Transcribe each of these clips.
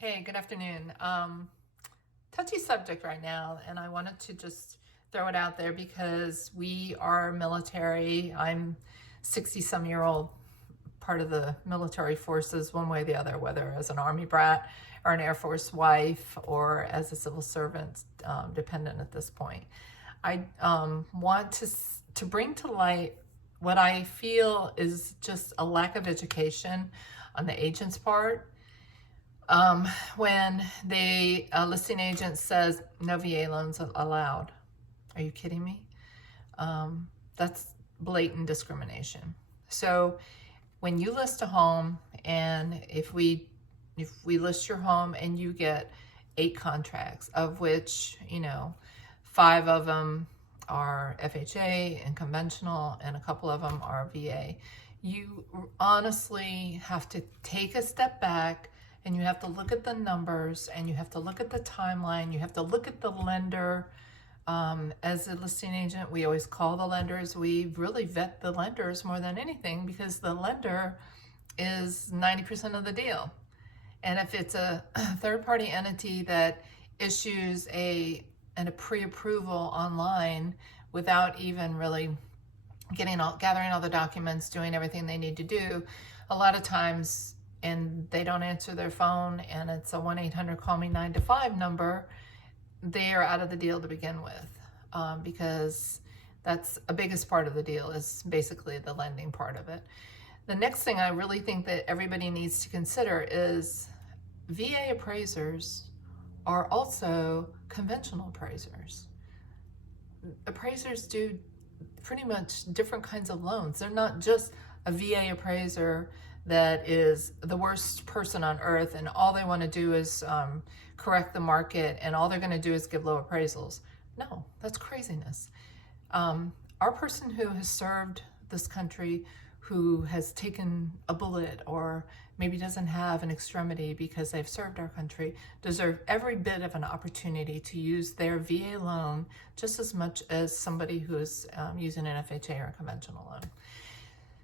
Hey, good afternoon. Touchy subject right now, and I wanted to just throw it out there because we are military. I'm 60-some-year-old part of the military forces one way or the other, whether as an Army brat or an Air Force wife or as a civil servant, dependent at this point. I want to bring to light what I feel is just a lack of education on the agent's part. When the listing agent says no VA loans allowed. Are you kidding me? That's blatant discrimination. So when you list a home, and if we list your home and you get 8 contracts, of which 5 of them are FHA and conventional and a couple of them are VA, you honestly have to take a step back and you have to look at the numbers and you have to look at the timeline. You have to look at the lender. As a listing agent, we always call the lenders. We really vet the lenders more than anything because the lender is 90% of the deal. And if it's a third-party entity that issues a pre-approval online without even really gathering all the documents, doing everything they need to do, a lot of times, and they don't answer their phone and it's a 1-800-CALL-ME-9 to 5 number, they are out of the deal to begin with, because that's a biggest part of the deal is basically the lending part of it. The next thing I really think that everybody needs to consider is VA appraisers are also conventional appraisers. Appraisers do pretty much different kinds of loans. They're not just a VA appraiser that is the worst person on earth and all they want to do is correct the market and all they're going to do is give low appraisals. No, that's craziness. Our person who has served this country, who has taken a bullet or maybe doesn't have an extremity because they've served our country, deserve every bit of an opportunity to use their VA loan just as much as somebody who is using an FHA or a conventional loan.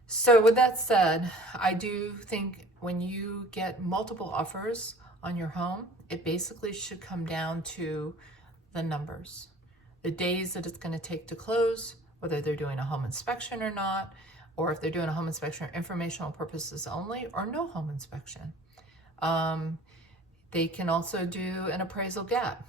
So with that said, I do think when you get multiple offers on your home, it basically should come down to the numbers, the days that it's going to take to close, whether they're doing a home inspection or not, or if they're doing a home inspection for informational purposes only or no home inspection. They can also do an appraisal gap.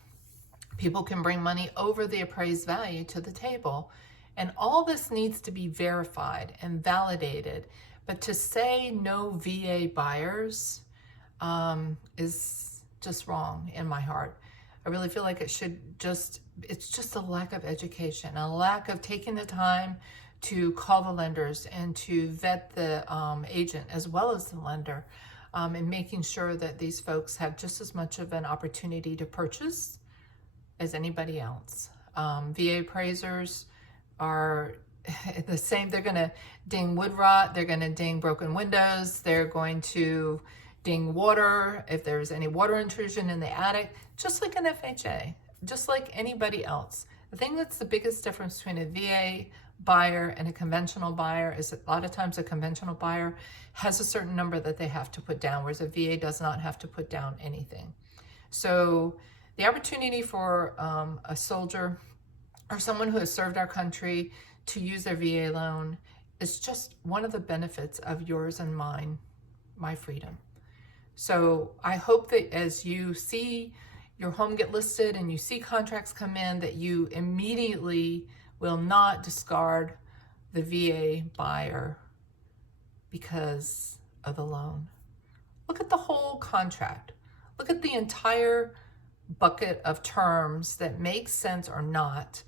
People can bring money over the appraised value to the table. And all this needs to be verified and validated. But to say no VA buyers is just wrong in my heart. I really feel like it's just a lack of education, a lack of taking the time to call the lenders and to vet the agent as well as the lender, and making sure that these folks have just as much of an opportunity to purchase as anybody else. VA appraisers are the same. They're going to ding wood rot. They're going to ding broken windows. They're going to ding water if there's any water intrusion in the attic, just like an FHA, just like anybody else. The thing that's the biggest difference between a VA buyer and a conventional buyer is that a lot of times a conventional buyer has a certain number that they have to put down, whereas a VA does not have to put down anything. So the opportunity for a soldier or someone who has served our country to use their VA loan is just one of the benefits of yours and mine, my freedom. So I hope that as you see your home get listed and you see contracts come in, that you immediately will not discard the VA buyer because of the loan. Look at the whole contract. Look at the entire bucket of terms that make sense or not,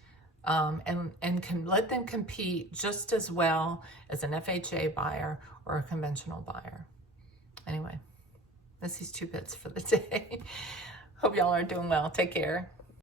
and can let them compete just as well as an FHA buyer or a conventional buyer. Anyway, that's these 2 bits for the day. Hope y'all are doing well. Take care.